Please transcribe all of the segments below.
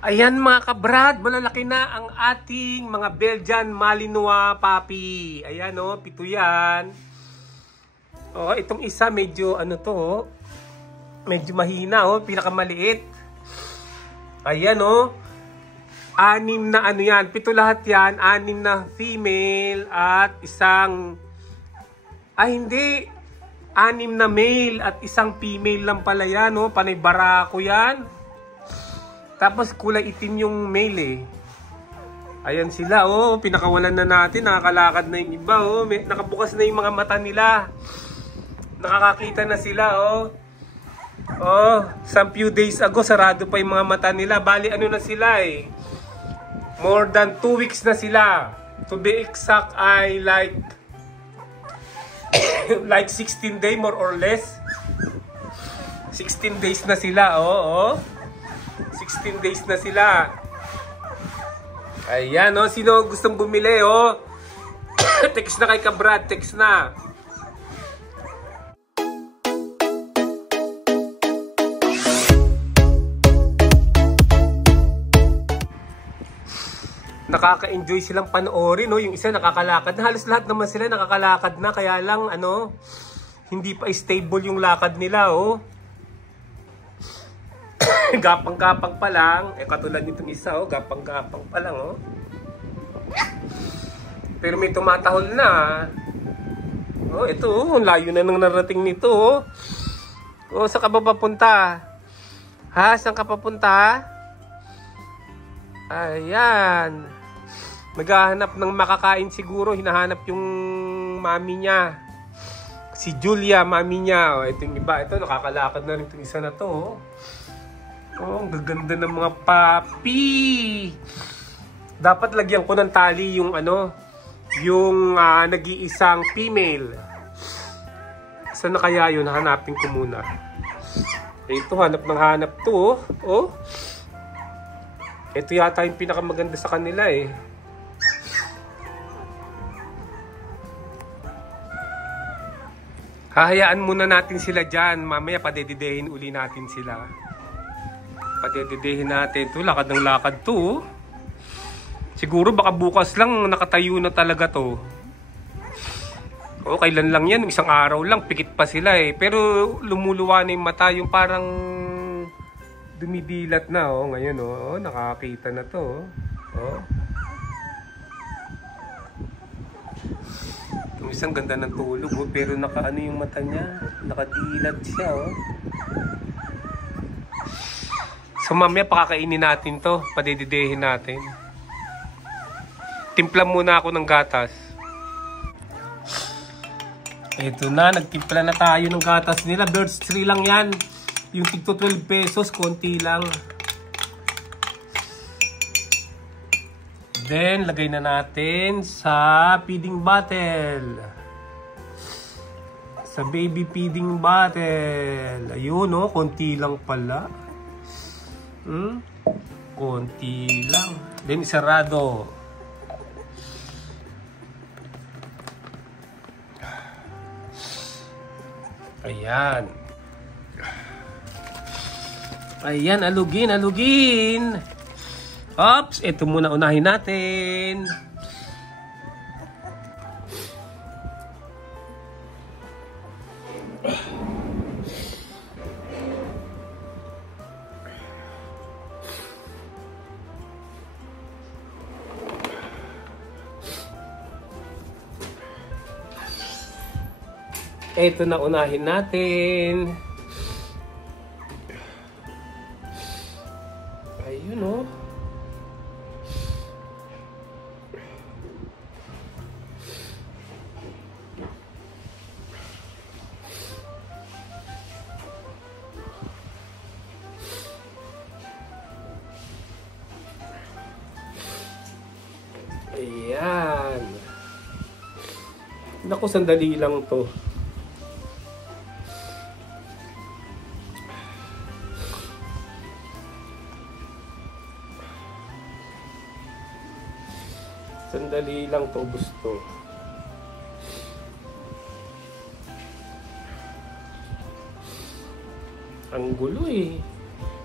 Ayan mga kabrad, malalaki na ang ating mga Belgian Malinois puppy. Ayan o, pito yan. O, itong isa medyo ano to, medyo mahina o, pinakamaliit. Ayan o, 6 na ano yan, pito lahat yan, 6 na female at isang, hindi, 6 na male at isang female lang pala yan o, panay barako yan. Tapos kulay itim yung male eh. Ayan sila oh, pinakawalan na natin, nakakalakad na yung iba oh, nakabukas na yung mga mata nila. Nakakakita na sila oh. Oh, some few days ago sarado pa yung mga mata nila. Bali ano na sila eh. More than 2 weeks na sila. To be exact ay like 16 days more or less. 16 days na sila oh. 16 days na sila. Ayan, oh. Sino gustong bumili, oh? Text na kay Kabrad. Text na. Nakaka-enjoy silang panoorin, no? Yung isa nakakalakad na. Halos lahat naman sila nakakalakad na. Kaya lang, ano, hindi pa stable yung lakad nila, oh. Gapang-gapang pa lang. Katulad nitong isa, oh. Gapang-gapang pa lang, oh. Pero may tumatahol na. Oh, ito, oh. Layo na nang narating nito, oh. Oh, saan ka ba papunta? Ha? Saan ka papunta? Ayan. Naghahanap ng makakain siguro. Hinahanap yung mami niya. Si Julia, mami niya. Oh, ito yung iba. Ito, nakakalakad na rin itong isa na to, oh. Oh, ang gaganda ng mga puppy. Dapat lagyan ko ng tali yung ano, yung nag-iisang female. Saan na kaya yun? Hanapin ko muna. Ito, hanap ng hanap to. Oh. Ito yata yung pinakamaganda sa kanila eh. Hahayaan muna natin sila dyan. Mamaya padededehin uli natin sila. Padededehin natin. Ito, lakad ng lakad to. Siguro baka bukas lang nakatayo na talaga to. O, kailan lang yan? Isang araw lang. Pikit pa sila eh. Pero lumuluwa na yung mata. Yung parang dumidilat na. Oh. Ngayon, oh, nakakita na to. Oh. Yung isang ganda ng tulog. Oh. Pero nakaano yung mata niya. Nakadilat siya. Oh. So mamaya pakakainin natin to, padededehin natin. Timpla muna ako ng gatas. Ito na, nagtimpla na tayo ng gatas nila. Birds 3 lang yan. Yung tigto 12 pesos, konti lang. Then, lagay na natin sa feeding bottle. Sa baby feeding bottle. Ayun, oh, konti lang pala. Konti lang. Then isarado. Ayan. Ayan, alugin. Oops, ito muna unahin natin. Ito na unahin natin. Ayun oh. Ayan. Naku, sandali lang to. Sandali lang to, gusto. Ang gulo eh.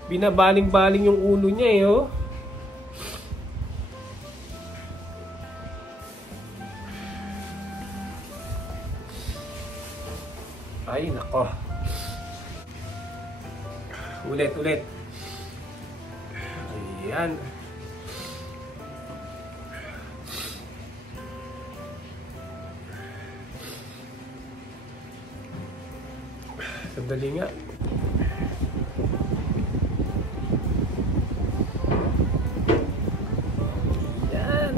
Binabaling-baling yung ulo niya eh, oh. Ay, nako. Ulit. Ayan. Sandali nga. Ayan.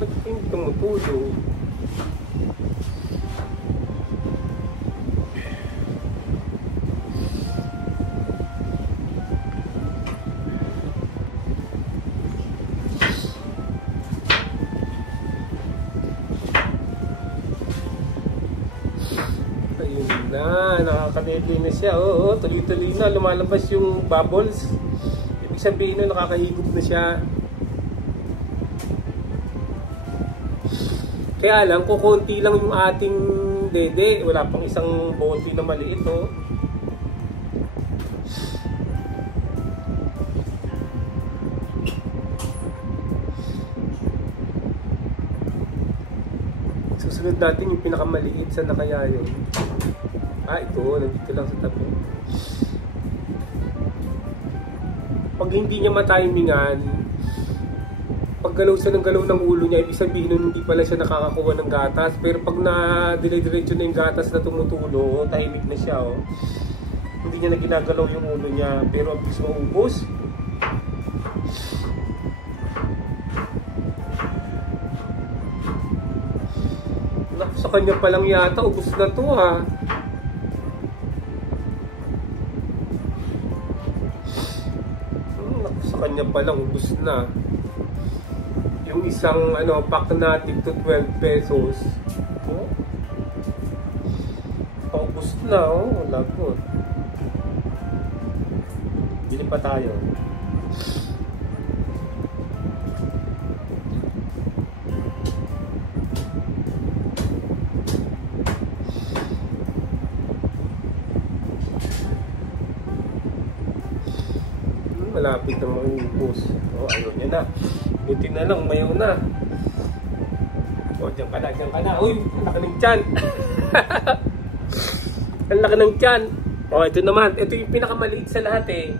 Ba't hindi tumutulog? Ayun na, nakakadedli na siya. Oo, tuloy-tuloy na, lumalabas yung bubbles. Ibig sabihin na nakakahigop na siya. Kaya lang, kukunti lang yung ating dede. Wala pang isang bote na maliit, oh. Susunod natin yung pinakamaliit. Saan na kaya yun? Ah, ito. Nandito lang sa tabi. Pag hindi niya matimingan, pag galaw siya ng galaw ng ulo niya, ibig sabihin nun hindi pala siya nakakakuha ng gatas. Pero pag na-dire-diretso na yung gatas na tumutulo, tahimik na siya, oh. Hindi niya na ginagalaw yung ulo niya, pero ang bilis maubos. Sa kanya pa lang yata, ubos na to, ha. Sa kanya pa lang, ubos na. Yung isang pack na tig to 12 pesos. Oh. Paubos na, oh. Wala po. Bili pa tayo. Malapit na maubos. Oh, ayaw niya na. Buti na lang, mayaw na. O, dyan ka na. Uy, ang laki ng tiyan. Ang laki ng tiyan. O, ito naman. Ito yung pinakamaliit sa lahat, eh.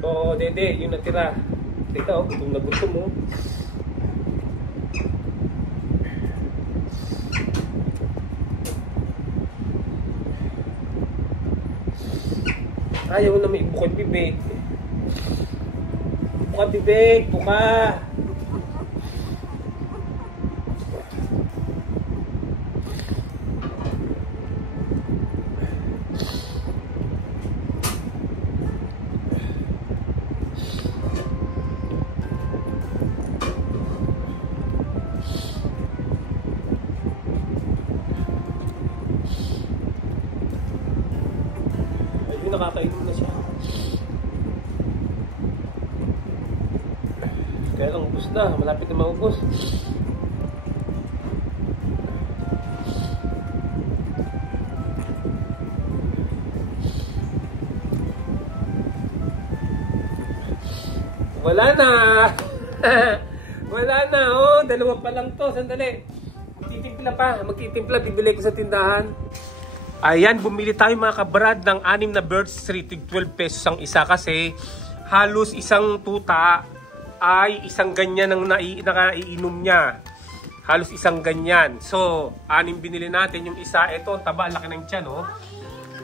O, dede, yung natira. Teka, oh, gutom na gutom, oh. Ayaw na may bukod bibig. Buka bibig, buka. Ayun, nakakainom na siya. Kaya lang ubos na, malapit na maubos. Wala na. Wala na, oh. Dalawa pa lang to. Sandali. Magtitimpla, bibili ko sa tindahan. Ayan, bumili tayo mga kabrad ng 6 na Birds 3 tig 12 pesos ang isa kasi halos isang tuta ay isang ganyan ang nakaiinom niya. Halos isang ganyan. So, 6 binili natin. Yung isa, ito, taba, ang laki ng tiyan, oh.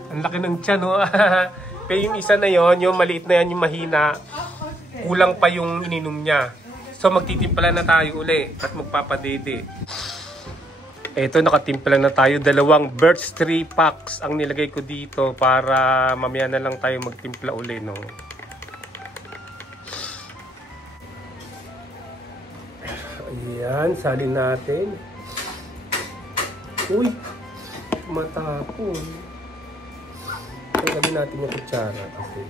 Ang laki ng tiyan, oh. Pero yung isa na yon, yung maliit na yan, yung mahina, kulang pa yung ininom niya. So magtitimpla na tayo uli at magpapadede. Ito, nakatimpla na tayo. 2 birch tree packs ang nilagay ko dito para mamaya na lang tayo magtimpla uli, no? Ayan, salin natin. Uy, matapon. Tanggalin natin yung kutsara kasi.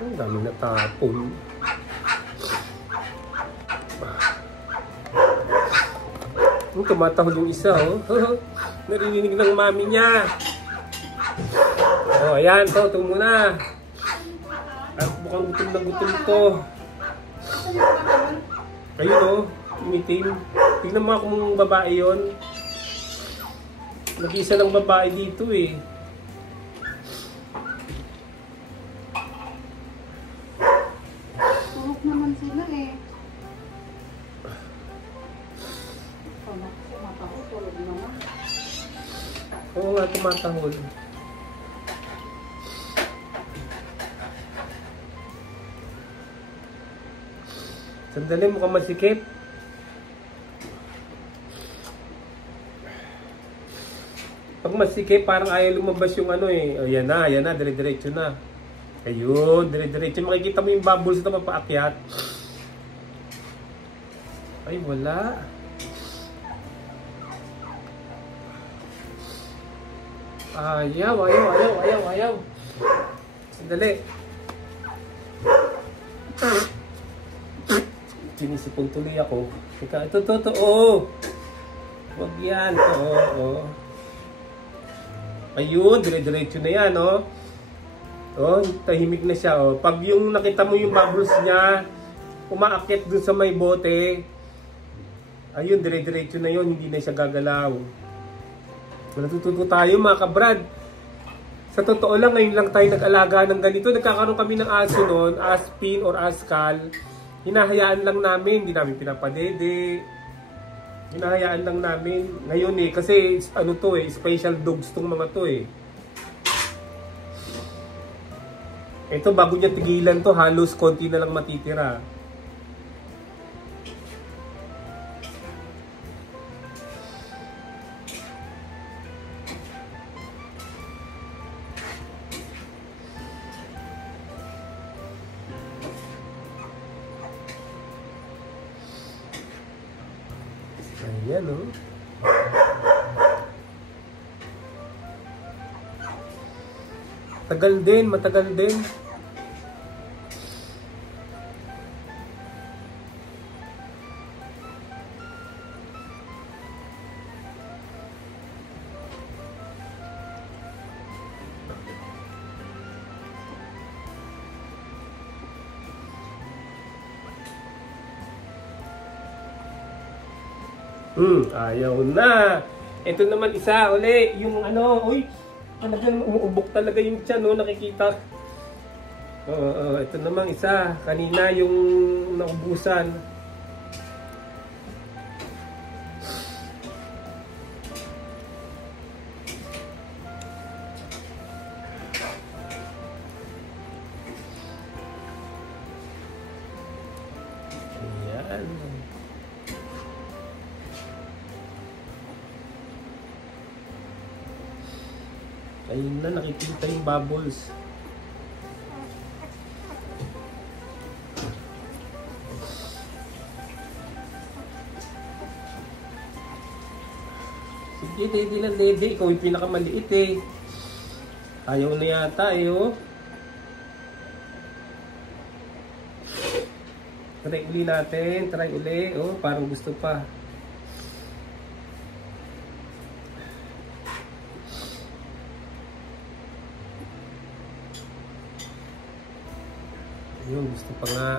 Ang dami natapon. Tumatahol yung isa, oh. Narinig ng mami niya. Oh, ayan, to, ito muna. At mukhang gutom na gutom to. Ayun, oh, umitim. Tignan mo kung babae yun. Nag-isa lang babae dito, eh. Tulog naman sila, eh. Oo nga, tumatahol. Sandali, mukhang masikip. Pag masikip, parang ayaw lumabas yung ano eh. O, yan na, dire-diretso na. Ayun, dire-diretso. Makikita mo yung bubbles na mapaakyat. Ay, wala. Ayaw. Sandali. Sinisipon tuloy ako. Ito, oh. Huwag yan, oh. Ayun, dire-diretso na yan, oh. Oh, tahimik na siya, oh. Pag yung nakita mo yung bubbles niya, umaakyat dun sa may bote, ayun, dire-diretso na yun, hindi na siya gagalaw. Natututo tayo mga kabrad. Sa totoo lang, ngayon lang tayo nag-alaga ng ganito. Nagkakaroon kami ng aso noon, aspin or askal. Hinahayaan lang namin, hindi namin pinapadede. Hinahayaan lang namin. Ngayon eh, kasi ano to eh, special dogs tong mga to eh. Ito, bago niya tigilan to, halos konti na lang matitira. Ayan, oh. Matagal din. Ayaw na. Ito naman isa uli, yung ano, uy, talagang umuubok talaga yung tiyan, no, nakikita. Ito naman isa, kanina yung naubusan. Ayan. Ayun na, nakikita yung bubbles. Sige, dede lang, dede. Ikaw yung pinakamaliit eh. Ayaw na yata eh, oh. Try uli natin. Try uli. Oh, parang gusto pa. Ayun, gusto pa nga.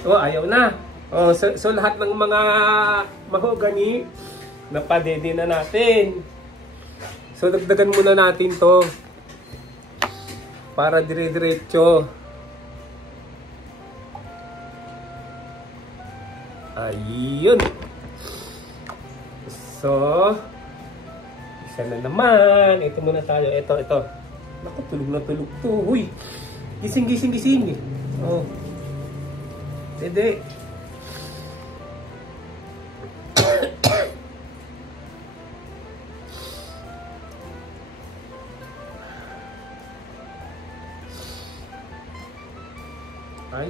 Oh, ayaw na. Oh, so lahat ng mga mahogany, napadede na natin. So, dagdagan muna natin to para dire-diretso. Ayun. So, isa na naman. Ito muna tayo. Ito. Naku, tulog na tulog to. Huy. Gising. Oh. Dede. Ay.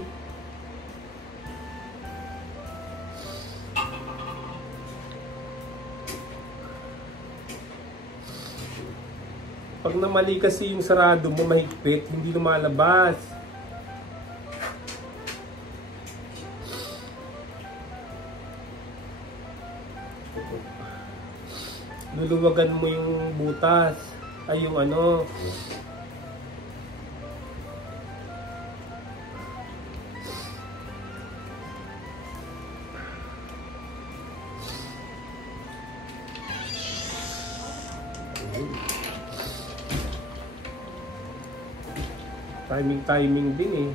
Pag namali kasi yung sarado mo mahigpit, hindi lumalabas. Luluwagan mo yung butas. Ay, yung ano. Timing din eh.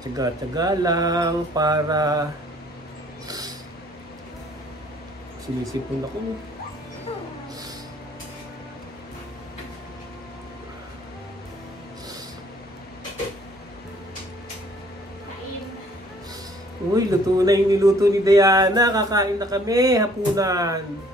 Tsaga-tsaga lang para sinisipon ako. Uy, luto na yung niluto ni Diana. Kakain na kami, hapunan.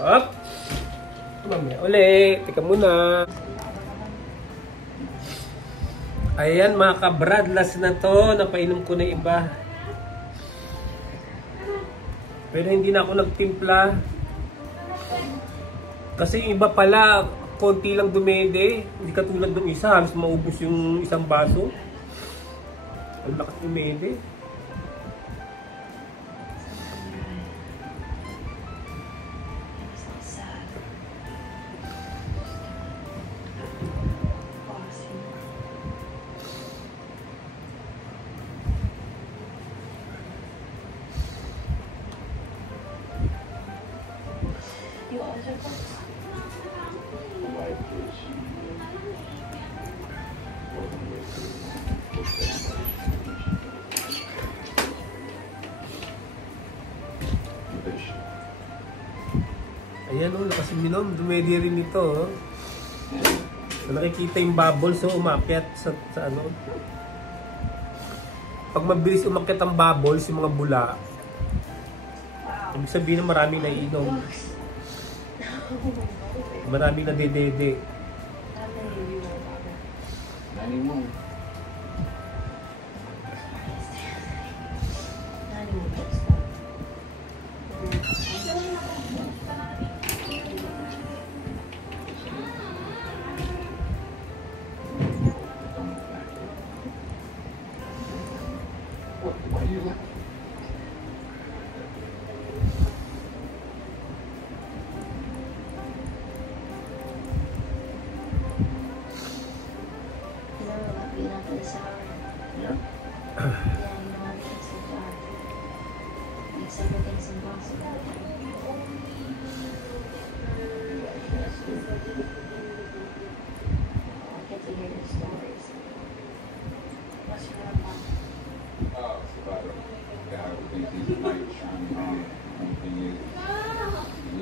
Hop! Mamaya ulit. Teka muna. Ayan mga kabrad, last na to. Napainom ko na iba. Pero hindi na ako nagtimpla. Kasi yung iba pala, konti lang dumede. Hindi katulad ng isa. Halos maubos yung isang baso. Ang lakas dumede. Ayan o, nakasiminom. Dumedi rin ito. Oh. So, nakikita yung bubble, so umakyat sa ano. Pag mabilis umakyat ang bubbles, yung mga bula, ibig sabihin na maraming naiinom. Maraming nadedede.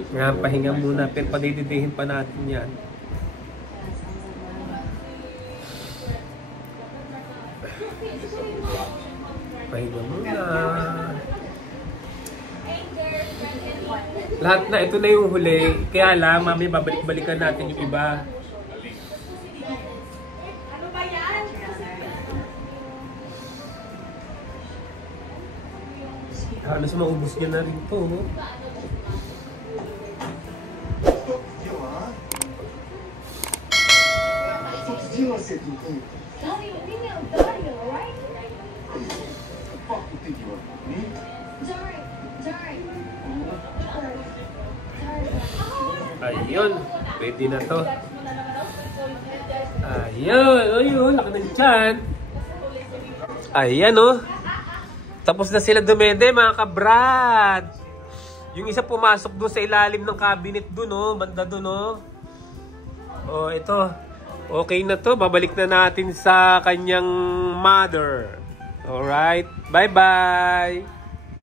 Nga, pahinga muna, pero padididihin pa natin yan. Pahinga muna. Lahat na, ito na yung huli. Kaya lang, mami, babalik-balikan natin yung iba. Ano ba yan? Halos maubos niya na rin to, no? Ayun, pwede na to. Ayun, ayun, laki ng tiyan. Ayan, oh. Tapos na sila dumede, mga kabrad. Yung isa pumasok doon sa ilalim ng cabinet doon, oh. Banda doon, oh. Oh, ito. Okay na to. Babalik na natin sa kanyang mother. Alright. Bye-bye.